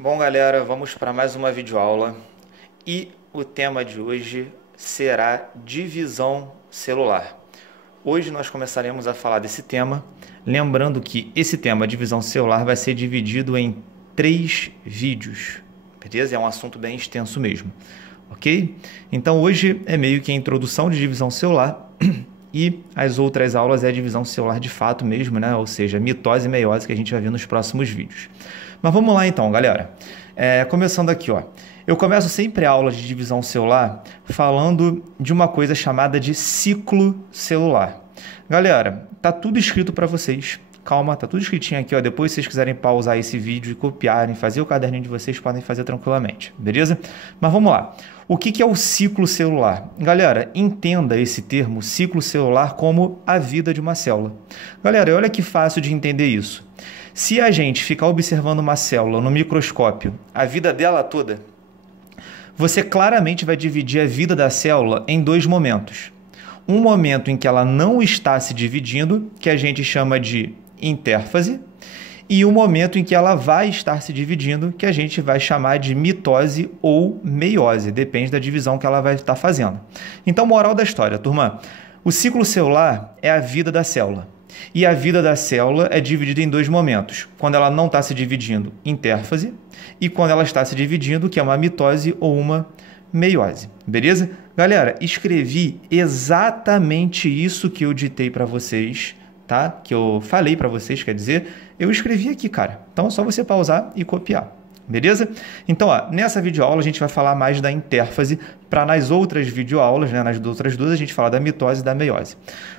Bom, galera, vamos para mais uma videoaula e o tema de hoje será divisão celular. Hoje nós começaremos a falar desse tema, lembrando que esse tema, divisão celular, vai ser dividido em 3 vídeos, beleza? É um assunto bem extenso mesmo, ok? Então hoje é meio que a introdução de divisão celular e as outras aulas é a divisão celular de fato mesmo, né? Ou seja, mitose e meiose que a gente vai ver nos próximos vídeos. Mas vamos lá então, galera. Começando aqui, ó. Eu começo sempre a aula de divisão celular falando de uma coisa chamada de ciclo celular. Galera, tá tudo escrito para vocês. Calma, tá tudo escritinho aqui, ó. Depois, se vocês quiserem pausar esse vídeo e copiarem, fazer o caderninho de vocês, podem fazer tranquilamente, beleza? Mas vamos lá. O que é o ciclo celular? Galera, entenda esse termo, ciclo celular, como a vida de uma célula. Galera, olha que fácil de entender isso. Se a gente ficar observando uma célula no microscópio, a vida dela toda, você claramente vai dividir a vida da célula em 2 momentos. Um momento em que ela não está se dividindo, que a gente chama de intérfase, e um momento em que ela vai estar se dividindo, que a gente vai chamar de mitose ou meiose, depende da divisão que ela vai estar fazendo. Então, moral da história, turma, o ciclo celular é a vida da célula. E a vida da célula é dividida em 2 momentos, quando ela não está se dividindo, intérfase, e quando ela está se dividindo, que é uma mitose ou uma meiose, beleza? Galera, escrevi exatamente isso que eu ditei para vocês, tá? Que eu falei para vocês, quer dizer, eu escrevi aqui, cara. Então é só você pausar e copiar, beleza? Então, ó, nessa videoaula a gente vai falar mais da intérfase, para nas outras videoaulas, né, nas outras duas, a gente fala da mitose e da meiose.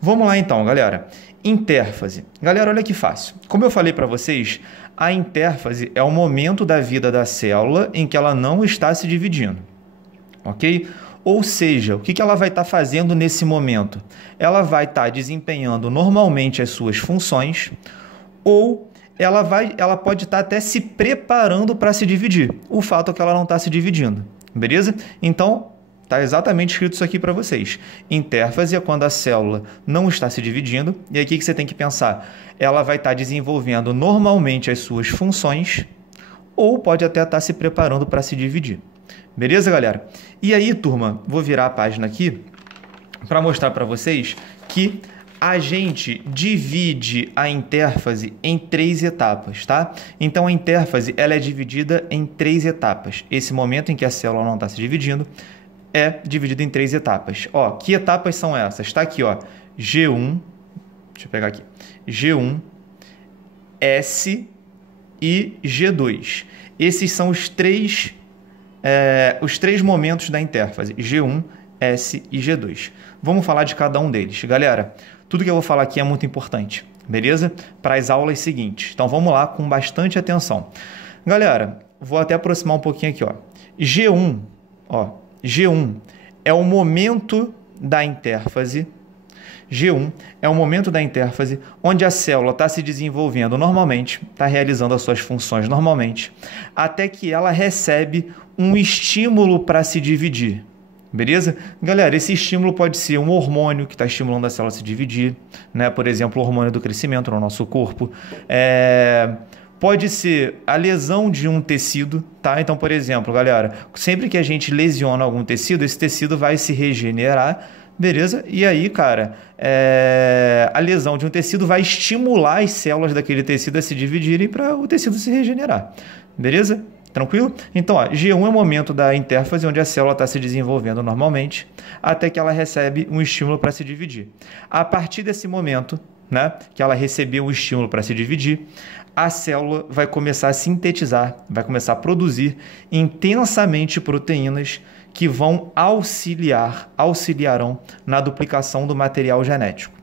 Vamos lá então, galera. Intérfase. Galera, olha que fácil. Como eu falei para vocês, a intérfase é o momento da vida da célula em que ela não está se dividindo, ok? Ou seja, o que ela vai estar fazendo nesse momento? Ela vai estar desempenhando normalmente as suas funções ou ela pode estar até se preparando para se dividir. O fato é que ela não está se dividindo, beleza? Então, está exatamente escrito isso aqui para vocês. Intérfase é quando a célula não está se dividindo. E aí o que você tem que pensar? Ela vai estar desenvolvendo normalmente as suas funções ou pode até estar se preparando para se dividir. Beleza, galera? E aí, turma, vou virar a página aqui para mostrar para vocês que a gente divide a intérfase em 3 etapas, tá? Então, a intérfase ela é dividida em 3 etapas. Esse momento em que a célula não está se dividindo é dividido em 3 etapas. Ó, que etapas são essas? Está aqui, ó, G1, deixa eu pegar aqui, G1, S e G2. Esses são os três momentos da intérfase, G1, S e G2. Vamos falar de cada um deles. Galera, tudo que eu vou falar aqui é muito importante, beleza? Para as aulas seguintes. Então, vamos lá com bastante atenção. Galera, vou até aproximar um pouquinho aqui, ó. G1, ó, G1 é o momento da intérfase. G1 é o momento da intérfase onde a célula está se desenvolvendo normalmente, está realizando as suas funções normalmente, até que ela recebe um estímulo para se dividir. Beleza? Galera, esse estímulo pode ser um hormônio que está estimulando a célula a se dividir, né? Por exemplo, o hormônio do crescimento no nosso corpo. Pode ser a lesão de um tecido, tá? Então, por exemplo, galera, sempre que a gente lesiona algum tecido, esse tecido vai se regenerar, beleza? E aí, cara, a lesão de um tecido vai estimular as células daquele tecido a se dividirem para o tecido se regenerar, beleza? Tranquilo? Então, ó, G1 é o momento da intérfase onde a célula está se desenvolvendo normalmente, até que ela recebe um estímulo para se dividir. A partir desse momento, né, que ela recebeu um estímulo para se dividir, a célula vai começar a sintetizar, vai começar a produzir intensamente proteínas que vão auxiliarão na duplicação do material genético.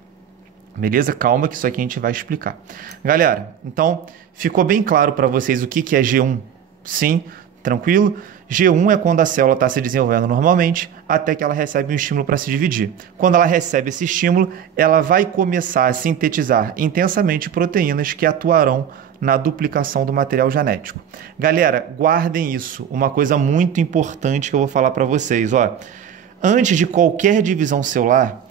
Beleza? Calma que isso aqui a gente vai explicar. Galera, então ficou bem claro para vocês o que é G1? Sim, tranquilo? G1 é quando a célula está se desenvolvendo normalmente, até que ela recebe um estímulo para se dividir. Quando ela recebe esse estímulo, ela vai começar a sintetizar intensamente proteínas que atuarão na duplicação do material genético. Galera, guardem isso, uma coisa muito importante que eu vou falar para vocês. Ó, antes de qualquer divisão celular,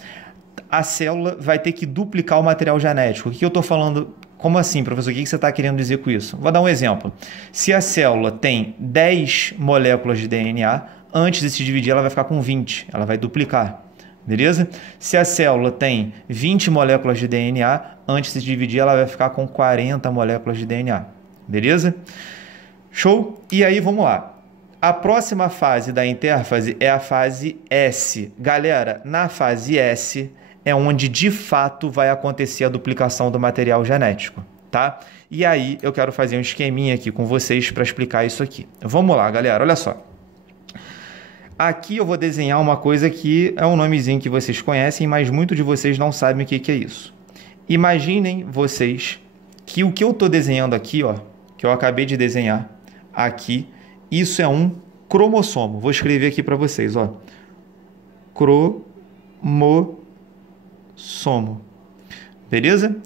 a célula vai ter que duplicar o material genético. O que eu estou falando Como assim, professor? O que você está querendo dizer com isso? Vou dar um exemplo. Se a célula tem 10 moléculas de DNA, antes de se dividir, ela vai ficar com 20. Ela vai duplicar. Beleza? Se a célula tem 20 moléculas de DNA, antes de se dividir, ela vai ficar com 40 moléculas de DNA. Beleza? Show? E aí, vamos lá. A próxima fase da intérfase é a fase S. Galera, na fase S é onde de fato vai acontecer a duplicação do material genético, tá? E aí eu quero fazer um esqueminha aqui com vocês para explicar isso aqui. Vamos lá, galera, olha só. Aqui eu vou desenhar uma coisa que é um nomezinho que vocês conhecem, mas muitos de vocês não sabem o que é isso. Imaginem vocês que o que eu estou desenhando aqui, ó, que eu acabei de desenhar aqui, isso é um cromossomo. Vou escrever aqui para vocês, ó. Cromossomo. Beleza?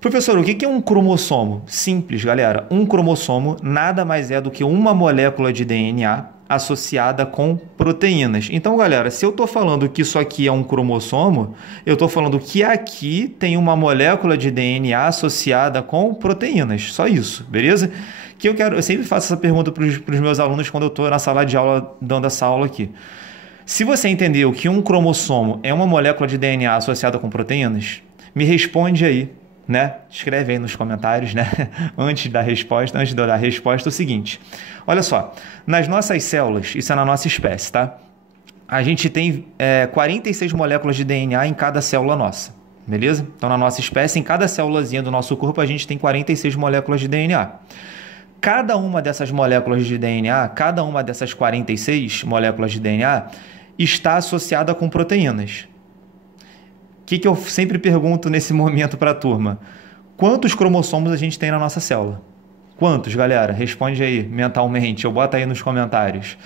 Professor, o que é um cromossomo? Simples, galera. Um cromossomo nada mais é do que uma molécula de DNA associada com proteínas. Então, galera, se eu estou falando que isso aqui é um cromossomo, eu estou falando que aqui tem uma molécula de DNA associada com proteínas. Só isso, beleza? Eu sempre faço essa pergunta para os meus alunos quando eu estou na sala de aula dando essa aula aqui. Se você entendeu que um cromossomo é uma molécula de DNA associada com proteínas, me responde aí, né? Escreve aí nos comentários, né? Antes de eu dar a resposta, o seguinte. Olha só, nas nossas células, isso é na nossa espécie, tá? A gente tem 46 moléculas de DNA em cada célula nossa, beleza? Então, na nossa espécie, em cada célulazinha do nosso corpo, a gente tem 46 moléculas de DNA. Cada uma dessas moléculas de DNA, cada uma dessas 46 moléculas de DNA, está associada com proteínas. O que eu sempre pergunto nesse momento para a turma? Quantos cromossomos a gente tem na nossa célula? Quantos, galera? Responde aí mentalmente, ou bota aí nos comentários.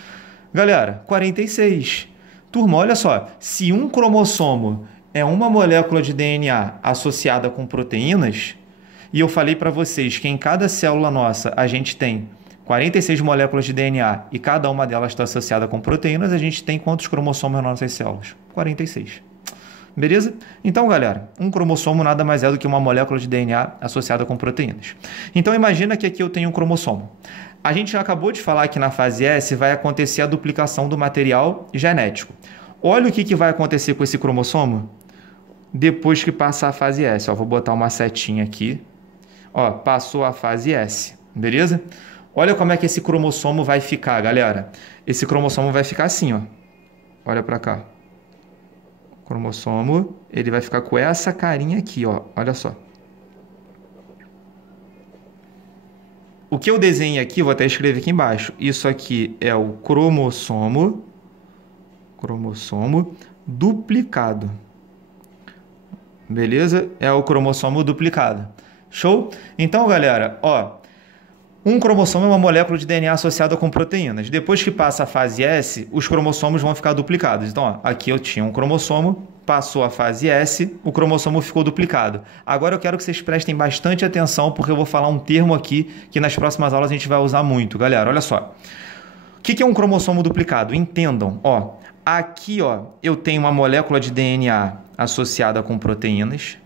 Galera, 46. Turma, olha só, se um cromossomo é uma molécula de DNA associada com proteínas, e eu falei para vocês que em cada célula nossa a gente tem 46 moléculas de DNA e cada uma delas está associada com proteínas, a gente tem quantos cromossomos nas nossas células? 46. Beleza? Então, galera, um cromossomo nada mais é do que uma molécula de DNA associada com proteínas. Então, imagina que aqui eu tenho um cromossomo. A gente acabou de falar que na fase S vai acontecer a duplicação do material genético. Olha o que vai acontecer com esse cromossomo depois que passar a fase S. Ó, vou botar uma setinha aqui. Ó, passou a fase S, beleza? Olha como é que esse cromossomo vai ficar, galera. Esse cromossomo vai ficar assim, ó. Olha para cá. O cromossomo, ele vai ficar com essa carinha aqui, ó. Olha só. O que eu desenhei aqui, vou até escrever aqui embaixo. Isso aqui é o cromossomo duplicado. Beleza? É o cromossomo duplicado. Show? Então, galera, ó, um cromossomo é uma molécula de DNA associada com proteínas. Depois que passa a fase S, os cromossomos vão ficar duplicados. Então, ó, aqui eu tinha um cromossomo, passou a fase S, o cromossomo ficou duplicado. Agora eu quero que vocês prestem bastante atenção, porque eu vou falar um termo aqui que nas próximas aulas a gente vai usar muito. Galera, olha só. O que é um cromossomo duplicado? Entendam, ó, aqui, ó, eu tenho uma molécula de DNA associada com proteínas,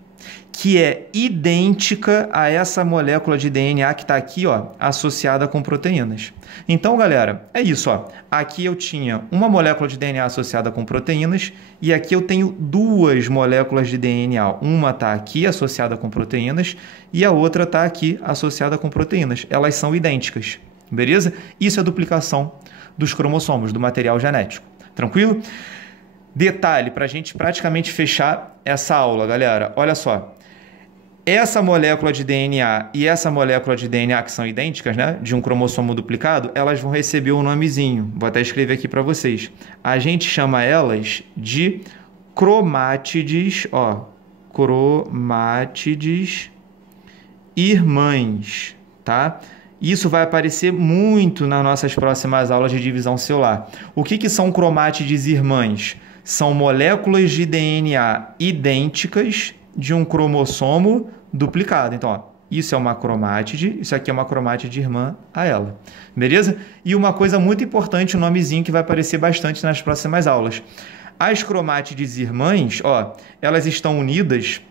que é idêntica a essa molécula de DNA que está aqui, ó, associada com proteínas. Então, galera, é isso, ó. Aqui eu tinha uma molécula de DNA associada com proteínas e aqui eu tenho duas moléculas de DNA. Uma está aqui associada com proteínas e a outra está aqui associada com proteínas. Elas são idênticas, beleza? Isso é duplicação dos cromossomos, do material genético. Tranquilo? Detalhe, para a gente praticamente fechar essa aula, galera. Olha só. Essa molécula de DNA e essa molécula de DNA que são idênticas, né, de um cromossomo duplicado, elas vão receber um nomezinho. Vou até escrever aqui para vocês. A gente chama elas de cromátides, ó, cromátides irmãs, tá? Isso vai aparecer muito nas nossas próximas aulas de divisão celular. O que são cromátides irmãs? São moléculas de DNA idênticas de um cromossomo duplicado. Então, ó, isso é uma cromátide, isso aqui é uma cromátide irmã a ela. Beleza? E uma coisa muito importante, um nomezinho que vai aparecer bastante nas próximas aulas. As cromátides irmãs, ó, elas estão unidas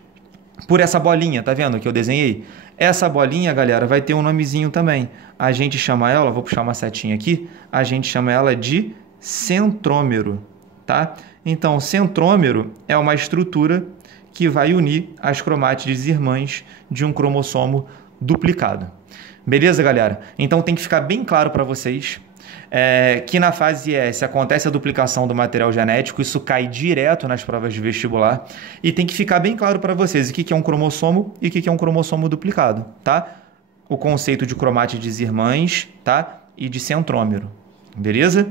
por essa bolinha, tá vendo que eu desenhei? Essa bolinha, galera, vai ter um nomezinho também. A gente chama ela, vou puxar uma setinha aqui, a gente chama ela de centrômero, tá? Então, centrômero é uma estrutura que vai unir as cromátides irmãs de um cromossomo duplicado. Beleza, galera? Então, tem que ficar bem claro para vocês que na fase S acontece a duplicação do material genético, isso cai direto nas provas de vestibular, e tem que ficar bem claro para vocês o que é um cromossomo e o que é um cromossomo duplicado, tá? O conceito de cromátides irmãs, tá? E de centrômero, beleza?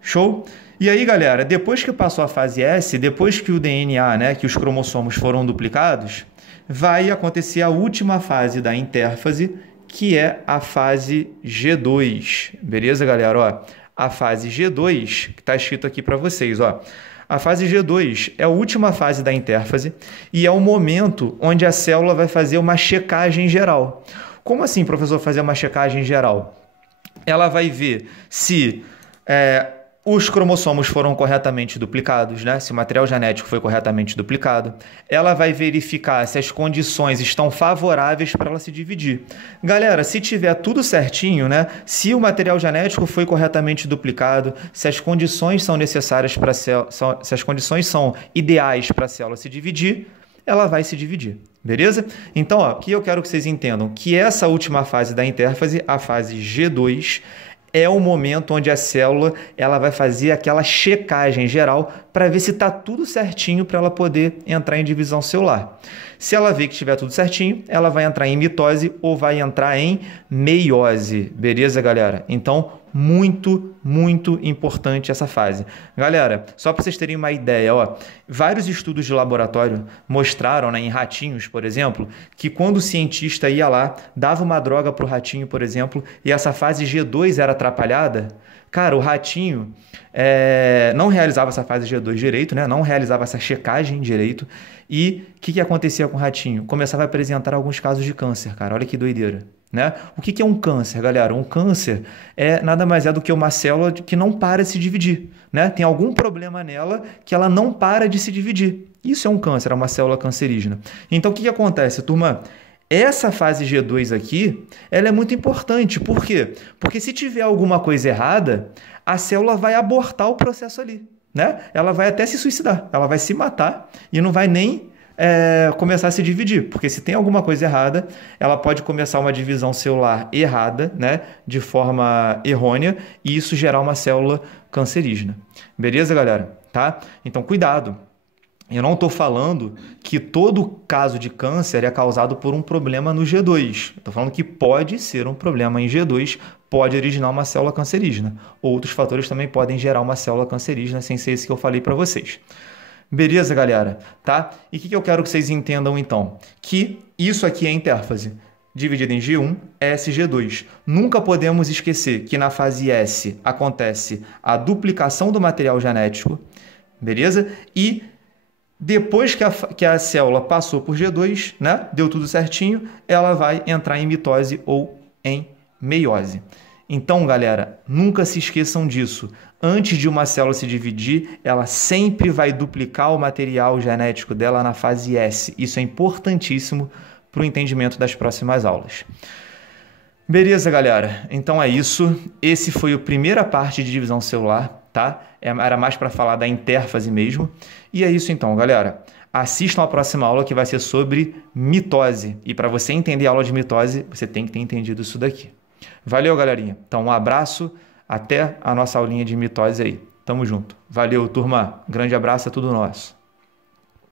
Show? E aí, galera, depois que passou a fase S, depois que o DNA, né, que os cromossomos foram duplicados, vai acontecer a última fase da intérfase, que é a fase G2. Beleza, galera? Ó, a fase G2, que está escrito aqui para vocês, ó. A fase G2 é a última fase da intérfase e é o momento onde a célula vai fazer uma checagem geral. Como assim, professor, fazer uma checagem geral? Ela vai ver se os cromossomos foram corretamente duplicados, né? Se o material genético foi corretamente duplicado. Ela vai verificar se as condições estão favoráveis para ela se dividir. Galera, se tiver tudo certinho, né? Se o material genético foi corretamente duplicado, se as condições são necessárias para se as condições são ideais para a célula se dividir, ela vai se dividir, beleza? Então, ó, aqui eu quero que vocês entendam que essa última fase da intérfase, a fase G2, é o momento onde a célula ela vai fazer aquela checagem geral para ver se está tudo certinho para ela poder entrar em divisão celular. Se ela ver que estiver tudo certinho, ela vai entrar em mitose ou vai entrar em meiose. Beleza, galera? Então, muito, muito importante essa fase. Galera, só para vocês terem uma ideia, ó, vários estudos de laboratório mostraram, né, em ratinhos, por exemplo, que quando o cientista ia lá, dava uma droga para o ratinho, por exemplo, e essa fase G2 era atrapalhada, cara, o ratinho não realizava essa fase G2 direito, né? Não realizava essa checagem direito. E o que acontecia com o ratinho? Começava a apresentar alguns casos de câncer, cara. Olha que doideira, né? O que é um câncer, galera? Um câncer nada mais do que uma célula que não para de se dividir, né? Tem algum problema nela que ela não para de se dividir. Isso é um câncer, é uma célula cancerígena. Então, o que acontece, turma? Essa fase G2 aqui, ela é muito importante. Por quê? Porque se tiver alguma coisa errada, a célula vai abortar o processo ali, né? Ela vai até se suicidar, ela vai se matar e não vai nem começar a se dividir, porque se tem alguma coisa errada, ela pode começar uma divisão celular errada, né? De forma errônea, e isso gerar uma célula cancerígena. Beleza, galera? Tá? Então, cuidado. Eu não estou falando que todo caso de câncer é causado por um problema no G2. Estou falando que pode ser um problema em G2, pode originar uma célula cancerígena. Outros fatores também podem gerar uma célula cancerígena, sem ser esse que eu falei para vocês. Beleza, galera? Tá? E o que eu quero que vocês entendam, então? Que isso aqui é intérfase, dividida em G1, S, G2. Nunca podemos esquecer que na fase S acontece a duplicação do material genético, beleza? E depois que a célula passou por G2, né, deu tudo certinho, ela vai entrar em mitose ou em meiose. Então, galera, nunca se esqueçam disso. Antes de uma célula se dividir, ela sempre vai duplicar o material genético dela na fase S. Isso é importantíssimo para o entendimento das próximas aulas. Beleza, galera? Então é isso. Esse foi a primeira parte de divisão celular, tá? Era mais para falar da intérfase mesmo. E é isso então, galera. Assistam a próxima aula que vai ser sobre mitose. E para você entender a aula de mitose, você tem que ter entendido isso daqui. Valeu, galerinha. Então, um abraço. Até a nossa aulinha de mitose aí. Tamo junto. Valeu, turma. Grande abraço, é tudo nosso.